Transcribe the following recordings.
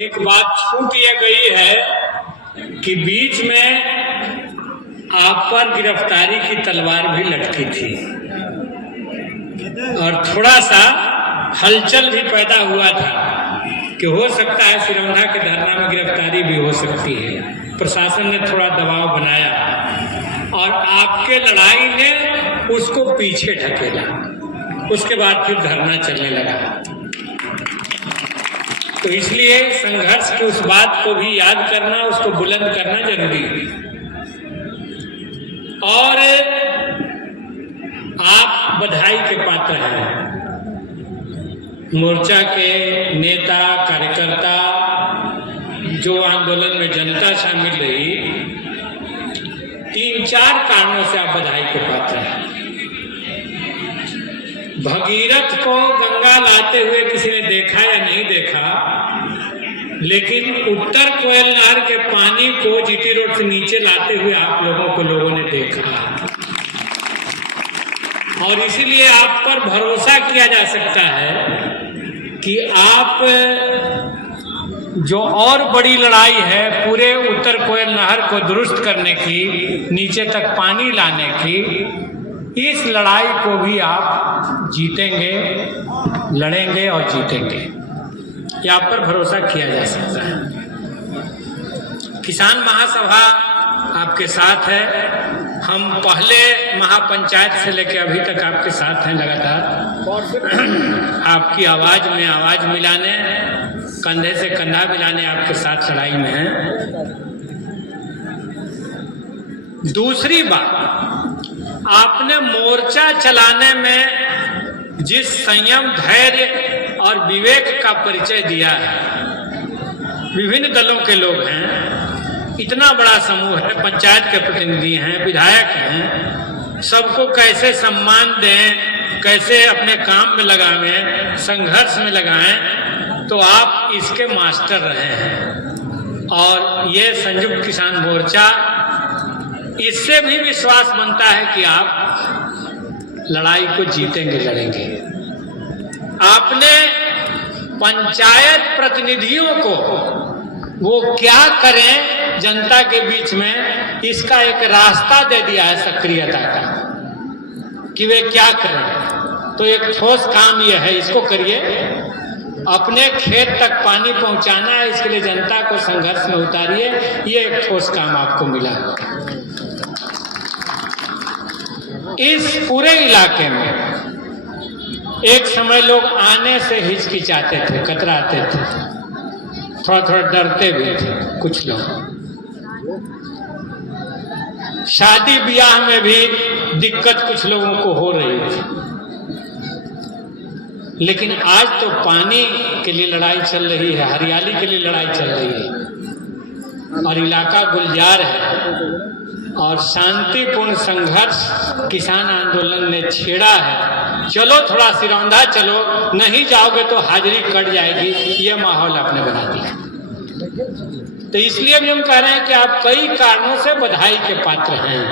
एक बात छूट ये गई है कि बीच में आप पर गिरफ्तारी की तलवार भी लटकी थी और थोड़ा सा हलचल भी पैदा हुआ था कि हो सकता है सिरौंधा के धरना में गिरफ्तारी भी हो सकती है। प्रशासन ने थोड़ा दबाव बनाया और आपके लड़ाई ने उसको पीछे ढकेला। उसके बाद फिर धरना चलने लगा। तो इसलिए संघर्ष की उस बात को भी याद करना, उसको बुलंद करना जरूरी है। और आप बधाई के पात्र हैं। मोर्चा के नेता कार्यकर्ता, जो आंदोलन में जनता शामिल रही, 3-4 कारणों से आप बधाई के पात्र हैं। भगीरथ को गंगा लाते हुए किसी ने देखा या नहीं देखा, लेकिन उत्तर कोयल नहर के पानी को जीटी रोड से नीचे लाते हुए आप लोगों ने देखा। और इसीलिए आप पर भरोसा किया जा सकता है कि आप जो और बड़ी लड़ाई है पूरे उत्तर कोयल नहर को दुरुस्त करने की, नीचे तक पानी लाने की, इस लड़ाई को भी आप जीतेंगे, लड़ेंगे और जीतेंगे। यह आप पर भरोसा किया जा सकता है। किसान महासभा आपके साथ है। हम पहले महापंचायत से लेकर अभी तक आपके साथ हैं लगातार। आपकी आवाज़ में आवाज़ मिलाने, कंधे से कंधा मिलाने आपके साथ लड़ाई में हैं। दूसरी बात, आपने मोर्चा चलाने में जिस संयम, धैर्य और विवेक का परिचय दिया है। विभिन्न दलों के लोग हैं, इतना बड़ा समूह है, पंचायत के प्रतिनिधि हैं, विधायक हैं, सबको कैसे सम्मान दें, कैसे अपने काम में लगाएं, संघर्ष में लगाएं, तो आप इसके मास्टर रहे हैं। और ये संयुक्त किसान मोर्चा, इससे भी विश्वास बनता है कि आप लड़ाई को जीतेंगे, लड़ेंगे। आपने पंचायत प्रतिनिधियों को वो क्या करें जनता के बीच में, इसका एक रास्ता दे दिया है सक्रियता का, कि वे क्या करें। तो एक ठोस काम यह है, इसको करिए। अपने खेत तक पानी पहुंचाना है, इसके लिए जनता को संघर्ष में उतारिए। ये एक ठोस काम आपको मिला। इस पूरे इलाके में एक समय लोग आने से हिचकिचाते थे, कतराते थे, थोड़ा थोड़ा डरते भी थे कुछ लोग। शादी ब्याह में भी दिक्कत कुछ लोगों को हो रही थी। लेकिन आज तो पानी के लिए लड़ाई चल रही है, हरियाली के लिए लड़ाई चल रही है और इलाका गुलजार है। और शांतिपूर्ण संघर्ष किसान आंदोलन ने छेड़ा है। चलो थोड़ा सिरौंधा चलो, नहीं जाओगे तो हाजिरी कट जाएगी, ये माहौल आपने बना दिया। तो इसलिए भी हम कह रहे हैं कि आप कई कारणों से बधाई के पात्र हैं।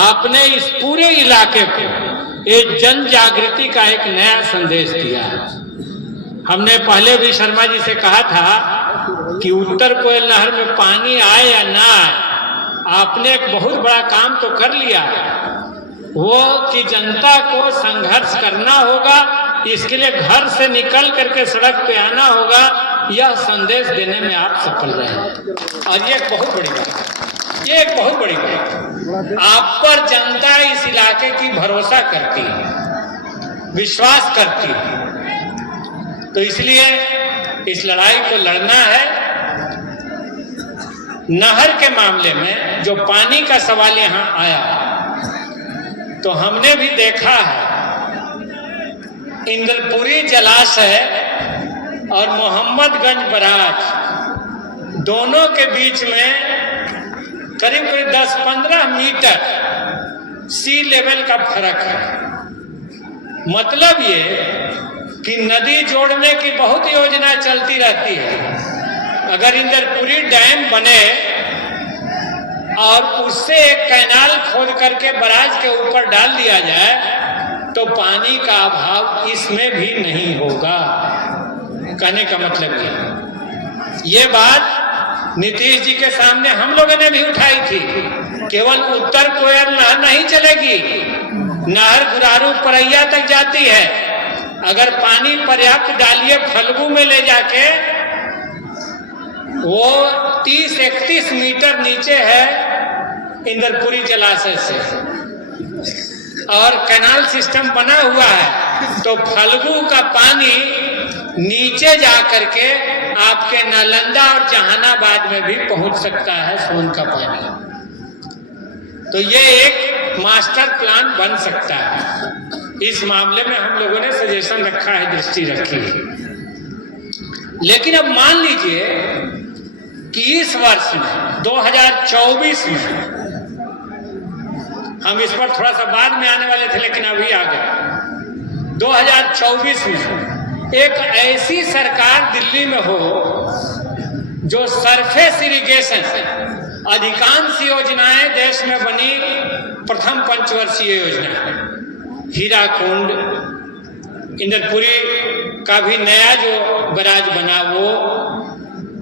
आपने इस पूरे इलाके को एक जन जागृति का एक नया संदेश दिया। हमने पहले भी शर्मा जी से कहा था कि उत्तर कोयल नहर में पानी आए या ना आए, आपने एक बहुत बड़ा काम तो कर लिया, वो कि जनता को संघर्ष करना होगा, इसके लिए घर से निकल करके सड़क पे आना होगा। यह संदेश देने में आप सफल रहे हैं और ये एक बहुत बड़ी बात है। ये एक बहुत बड़ी बात है। आप पर जनता इस इलाके की भरोसा करती है, विश्वास करती है। तो इसलिए इस लड़ाई को लड़ना है। नहर के मामले में जो पानी का सवाल यहाँ आया, तो हमने भी देखा है इंद्रपुरी जलाशय और मोहम्मदगंज बराज, दोनों के बीच में करीब करीब 10-15 मीटर सी लेवल का फर्क है। मतलब ये कि नदी जोड़ने की बहुत योजना चलती रहती है। अगर इंद्रपुरी डैम बने और उससे एक कैनाल खोद करके बराज के ऊपर डाल दिया जाए, तो पानी का अभाव इसमें भी नहीं होगा। कहने का मतलब ये ये बात नीतीश जी के सामने हम लोगों ने भी उठाई थी। केवल उत्तर कोयल नहर नहीं चलेगी, नहर गुरारू परैया तक जाती है। अगर पानी पर्याप्त डालिए फल्गु में ले जाके, वो 30-31 मीटर नीचे है इंद्रपुरी जलाशय से, और कैनाल सिस्टम बना हुआ है, तो फल्गु का पानी नीचे जा करके आपके नालंदा और जहानाबाद में भी पहुंच सकता है सोन का पानी। तो ये एक मास्टर प्लान बन सकता है। इस मामले में हम लोगों ने सजेशन रखा है, दृष्टि रखी है। लेकिन अब मान लीजिए कि इस वर्ष में 2024 में, हम इस पर थोड़ा सा बाद में आने वाले थे लेकिन अभी आ गए, 2024 में एक ऐसी सरकार दिल्ली में हो जो सरफेस इरिगेशन, अधिकांश योजनाएं देश में बनी प्रथम पंचवर्षीय योजना है। हीराकुंड, इंद्रपुरी का भी नया जो बराज बना वो,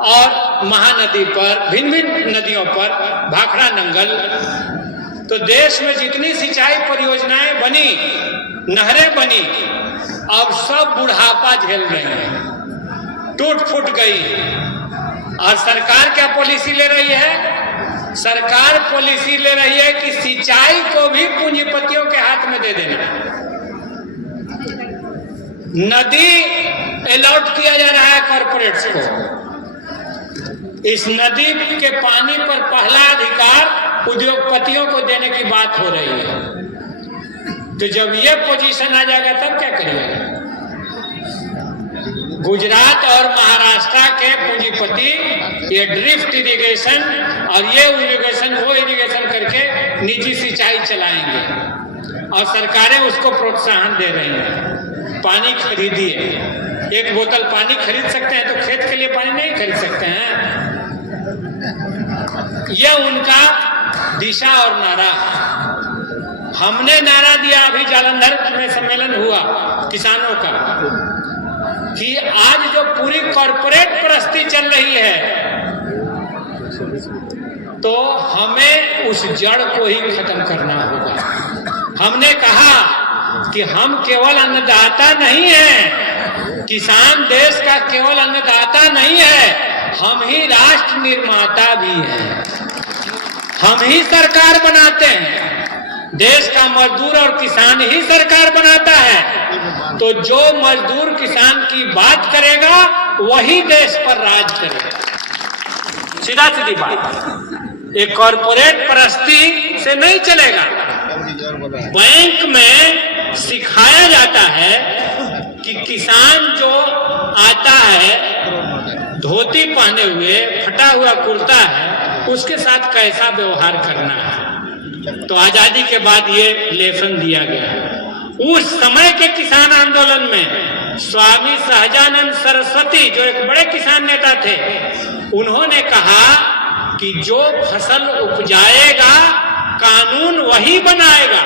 और महानदी पर, भिन्न भिन्न नदियों पर, भाखड़ा नंगल। तो देश में जितनी सिंचाई परियोजनाएं बनी, नहरें बनी, अब सब बुढ़ापा झेल रही हैं, टूट फूट गई। और सरकार क्या पॉलिसी ले रही है? सरकार पॉलिसी ले रही है कि सिंचाई को भी पूंजीपतियों के हाथ में दे देना। नदी अलॉट किया जा रहा है कॉर्पोरेट्स को। इस नदी के पानी पर पहला अधिकार उद्योगपतियों को देने की बात हो रही है। तो जब ये पोजीशन आ जाएगा तब क्या करिएगा? गुजरात और महाराष्ट्र के पूंजीपति ये ड्रिफ्ट इरिगेशन और ये इरिगेशन वो इरिगेशन करके निजी सिंचाई चलाएंगे, और सरकारें उसको प्रोत्साहन दे रही हैं। पानी खरीदिए, एक बोतल पानी खरीद सकते हैं तो खेत के लिए पानी नहीं खरीद सकते हैं। यह उनका दिशा और नारा। हमने नारा दिया, अभी जालंधर में सम्मेलन हुआ किसानों का, कि आज जो पूरी कॉर्पोरेट परस्ती चल रही है, तो हमें उस जड़ को ही खत्म करना होगा। हमने कहा कि हम केवल अन्नदाता नहीं हैं, किसान देश का केवल अन्नदाता नहीं है, हम ही राष्ट्र निर्माता भी हैं। हम ही सरकार बनाते हैं, देश का मजदूर और किसान ही सरकार बनाता है। तो जो मजदूर किसान की बात करेगा वही देश पर राज करेगा। सीधा सीधी बात। एक कॉर्पोरेट परस्ती से नहीं चलेगा। बैंक में सिखाया जाता है कि किसान जो आता है धोती पहने हुए, फटा हुआ कुर्ता है, उसके साथ कैसा व्यवहार करना है। तो आजादी के बाद ये लेसन दिया गया। उस समय के किसान आंदोलन में स्वामी सहजानंद सरस्वती, जो एक बड़े किसान नेता थे, उन्होंने कहा कि जो फसल उपजाएगा कानून वही बनाएगा,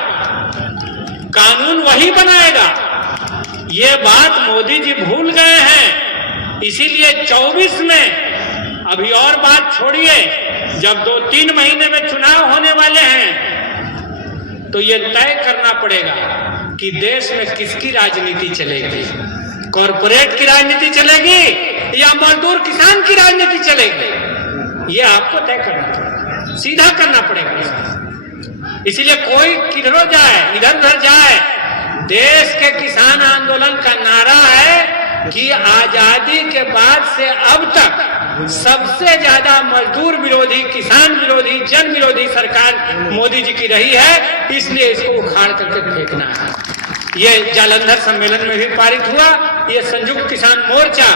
कानून वही बनाएगा। ये बात मोदी जी भूल गए हैं। इसीलिए 24 में, अभी और बात छोड़िए, जब 2-3 महीने में चुनाव होने वाले हैं, तो ये तय करना पड़ेगा कि देश में किसकी राजनीति चलेगी। कॉर्पोरेट की राजनीति चलेगी या मजदूर किसान की राजनीति चलेगी, ये आपको तय करना पड़ेगा, सीधा करना पड़ेगा। इसीलिए कोई किधरों जाए, इधर उधर जाए, देश के किसान आंदोलन का नारा है कि आजादी के बाद से अब तक सबसे ज्यादा मजदूर विरोधी, किसान विरोधी, जन विरोधी सरकार मोदी जी की रही है, इसलिए इसको उखाड़ करके फेंकना है। ये जालंधर सम्मेलन में भी पारित हुआ। ये संयुक्त किसान मोर्चा,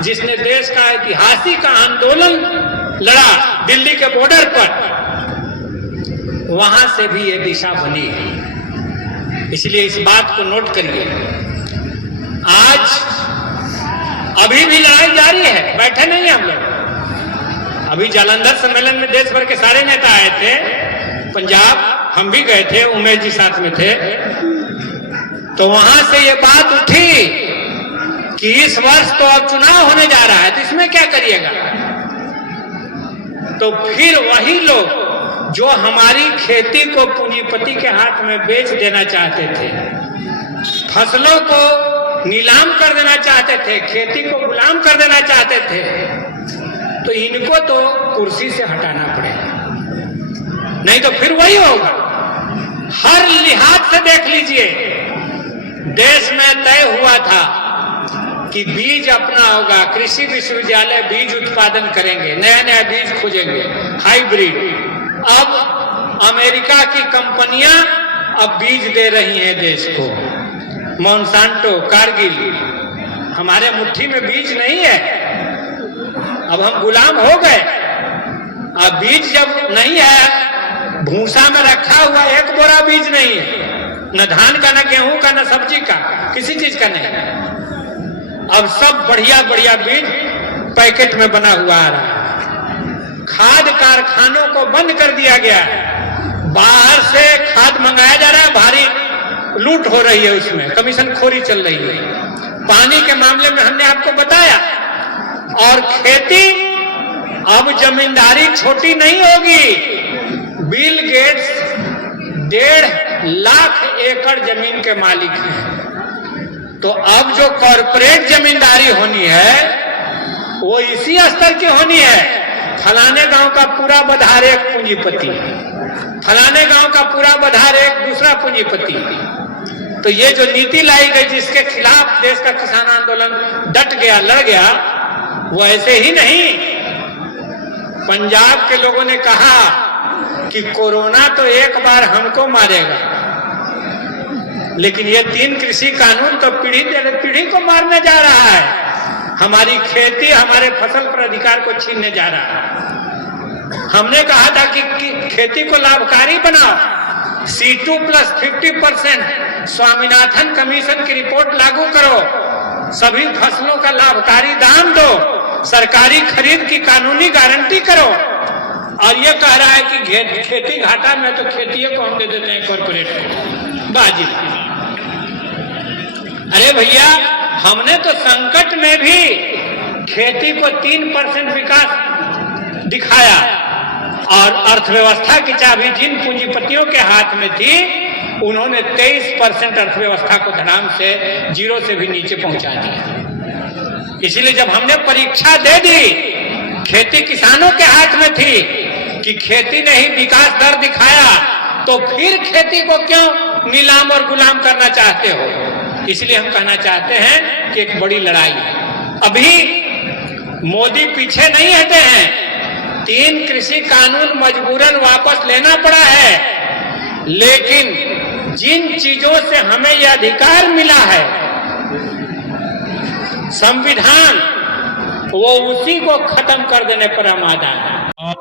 जिसने देश का ऐतिहासिक आंदोलन लड़ा दिल्ली के बॉर्डर पर, वहां से भी ये दिशा बनी है। इसलिए इस बात को नोट करिए। आज अभी भी लड़ाई जारी है, बैठे नहीं हम लोग। अभी जालंधर सम्मेलन में देश भर के सारे नेता आए थे, पंजाब हम भी गए थे, उमेश जी साथ में थे। तो वहां से ये बात उठी कि इस वर्ष तो अब चुनाव होने जा रहा है, तो इसमें क्या करिएगा। तो फिर वही लोग जो हमारी खेती को पूंजीपति के हाथ में बेच देना चाहते थे, फसलों को नीलाम कर देना चाहते थे, खेती को गुलाम कर देना चाहते थे, तो इनको तो कुर्सी से हटाना पड़ेगा, नहीं तो फिर वही होगा। हर लिहाज से देख लीजिए, देश में तय हुआ था कि बीज अपना होगा, कृषि विश्वविद्यालय बीज उत्पादन करेंगे, नया नया बीज खोजेंगे, हाइब्रिड। अब अमेरिका की कंपनियां अब बीज दे रही हैं देश को, मोनसांटो, कारगिल। हमारे मुट्ठी में बीज नहीं है, अब हम गुलाम हो गए। अब बीज जब नहीं है, भूसा में रखा हुआ एक बोरा बीज नहीं है, न धान का, न गेहूं का, न सब्जी का, किसी चीज का नहीं। अब सब बढ़िया बढ़िया बीज पैकेट में बना हुआ आ रहा है। खाद कारखानों को बंद कर दिया गया है, बाहर से खाद मंगाया जा रहा है, भारी लूट हो रही है, उसमें कमीशन खोरी चल रही है। पानी के मामले में हमने आपको बताया। और खेती, अब जमींदारी छोटी नहीं होगी। बिल गेट्स 1.5 लाख एकड़ जमीन के मालिक हैं। तो अब जो कॉरपोरेट जमींदारी होनी है वो इसी स्तर की होनी है। फलाने गांव का पूरा बधार एक पूंजीपति, फलाने गांव का पूरा बधार एक दूसरा पूंजीपति। तो ये जो नीति लाई गई, जिसके खिलाफ देश का किसान आंदोलन डट गया, लड़ गया, वो ऐसे ही नहीं। पंजाब के लोगों ने कहा कि कोरोना तो एक बार हमको मारेगा, लेकिन ये 3 कृषि कानून तो पीढ़ी दर पीढ़ी को मारने जा रहा है। हमारी खेती, हमारे फसल पर अधिकार को छीनने जा रहा है। हमने कहा था कि खेती को लाभकारी बनाओ, C2+50% स्वामीनाथन कमीशन की रिपोर्ट लागू करो, सभी फसलों का लाभकारी दाम दो, सरकारी खरीद की कानूनी गारंटी करो। और ये कह रहा है कि खेती घाटा में, तो खेती को हम दे देते हैं कॉर्पोरेट को, बाजी। अरे भैया, हमने तो संकट में भी खेती को 3% विकास दिखाया, और अर्थव्यवस्था की चाबी जिन पूंजीपतियों के हाथ में थी, उन्होंने 23% अर्थव्यवस्था को धड़ाम से 0 से भी नीचे पहुंचा दिया। इसलिए जब हमने परीक्षा दे दी, खेती किसानों के हाथ में थी कि खेती ने ही विकास दर दिखाया, तो फिर खेती को क्यों नीलाम और गुलाम करना चाहते हो? इसलिए हम कहना चाहते हैं कि एक बड़ी लड़ाई है। अभी मोदी पीछे नहीं हटे हैं। 3 कृषि कानून मजबूरन वापस लेना पड़ा है, लेकिन जिन चीजों से हमें यह अधिकार मिला है, संविधान, वो उसी को खत्म कर देने पर हम आदा है। और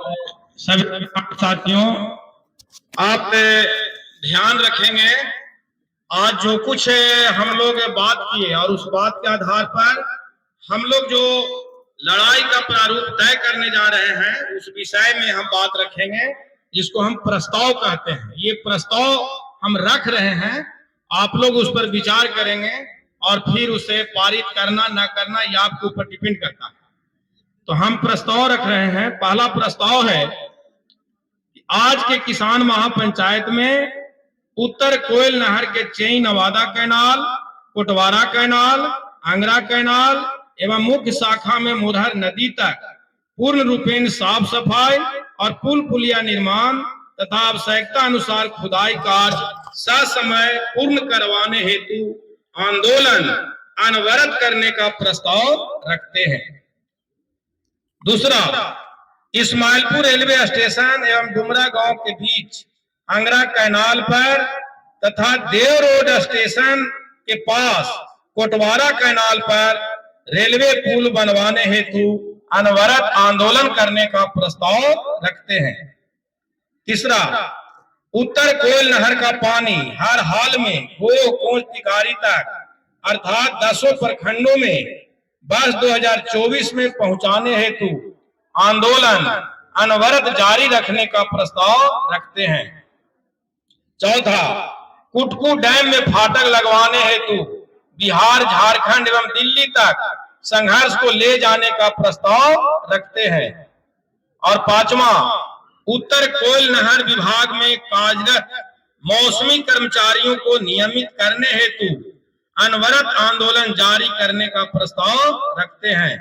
सभी साथियों, आप ध्यान रखेंगे, आज जो कुछ हम लोग बात किए, और उस बात के आधार पर हम लोग जो लड़ाई का प्रारूप तय करने जा रहे हैं, उस विषय में हम बात रखेंगे, जिसको हम प्रस्ताव कहते हैं। ये प्रस्ताव हम रख रहे हैं, आप लोग उस पर विचार करेंगे, और फिर उसे पारित करना न करना ये आपके ऊपर डिपेंड करता है। तो हम प्रस्ताव रख रहे हैं। पहला प्रस्ताव है, आज के किसान महापंचायत में उत्तर कोयल नहर के चेई नवादा कैनाल, कोटवारा कैनाल, आंगरा कैनाल एवं मुख्य शाखा में मुरहर नदी तक पूर्ण रूपेण साफ सफाई और पुल पुलिया निर्माण तथा आवश्यकता अनुसार खुदाई कार्य ससमय पूर्ण करवाने हेतु आंदोलन अनवरत करने का प्रस्ताव रखते हैं। दूसरा, इस्माइलपुर रेलवे स्टेशन एवं डुमरा गांव के बीच आंगरा कैनाल पर तथा देव रोड स्टेशन के पास कोटवारा कैनाल पर रेलवे पुल बनवाने हेतु अनवरत आंदोलन करने का प्रस्ताव रखते हैं। तीसरा, उत्तर कोयल नहर का पानी हर हाल में कोच टिकारी तक अर्थात 10 प्रखंडों में वर्ष 2024 में पहुंचाने हेतु आंदोलन अनवरत जारी रखने का प्रस्ताव रखते हैं। चौथा, कुटकू डैम में फाटक लगवाने हेतु बिहार, झारखंड एवं दिल्ली तक संघर्ष को ले जाने का प्रस्ताव रखते हैं। और पांचवा, उत्तर कोयल नहर विभाग में कार्यरत मौसमी कर्मचारियों को नियमित करने हेतु अनवरत आंदोलन जारी करने का प्रस्ताव रखते हैं।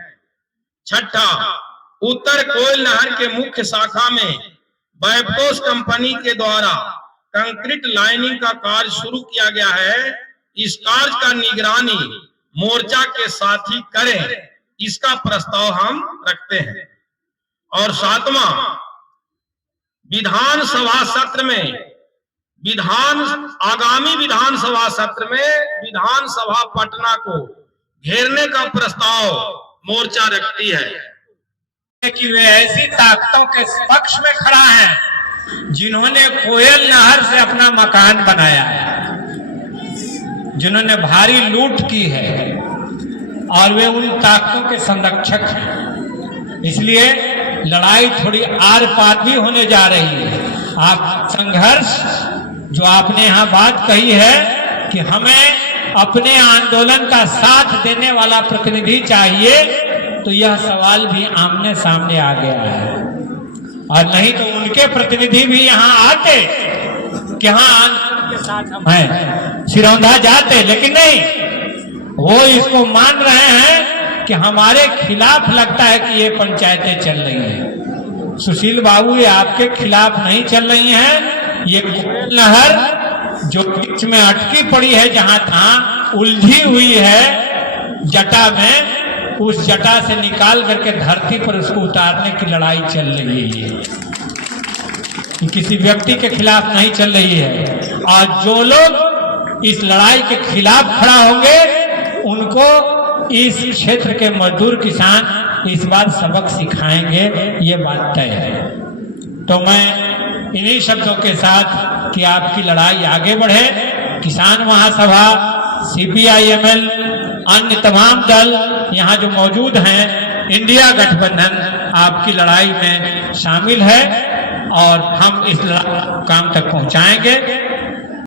छठा, उत्तर कोयल नहर के मुख्य शाखा में बैप्टोस कंपनी के द्वारा कंक्रीट लाइनिंग का कार्य शुरू किया गया है। इस कार्य का निगरानी मोर्चा के साथी करें, इसका प्रस्ताव हम रखते हैं। और सातवां, विधानसभा सत्र में आगामी विधानसभा सत्र में विधानसभा पटना को घेरने का प्रस्ताव मोर्चा रखती है कि वे ऐसी ताकतों के पक्ष में खड़ा है जिन्होंने कोयल नहर से अपना मकान बनाया है, जिन्होंने भारी लूट की है और वे उन ताकतों के संरक्षक हैं। इसलिए लड़ाई थोड़ी आर पार भी होने जा रही है। आप संघर्ष जो आपने यहाँ बात कही है कि हमें अपने आंदोलन का साथ देने वाला प्रतिनिधि चाहिए, तो यह सवाल भी आमने सामने आ गया है। और नहीं तो उनके प्रतिनिधि भी यहाँ आते कि हाँ आंदोलन के साथ हम हैं, सिरौंधा जाते, लेकिन नहीं, वो इसको मान रहे हैं कि हमारे खिलाफ लगता है कि ये पंचायतें चल रही हैं। सुशील बाबू, ये आपके खिलाफ नहीं चल रही हैं। ये कोयल नहर जो बीच में अटकी पड़ी है, जहां तहां उलझी हुई है जटा में, उस जटा से निकाल करके धरती पर उसको उतारने की लड़ाई चल रही है। ये किसी व्यक्ति के खिलाफ नहीं चल रही है। और जो लोग इस लड़ाई के खिलाफ खड़ा होंगे, उनको इस क्षेत्र के मजदूर किसान इस बार सबक सिखाएंगे, ये बात तय है। तो मैं इन्हीं शब्दों के साथ कि आपकी लड़ाई आगे बढ़े, किसान महासभा, CPI-ML, अन्य तमाम दल यहाँ जो मौजूद हैं, इंडिया गठबंधन आपकी लड़ाई में शामिल है और हम इस काम तक पहुँचाएंगे।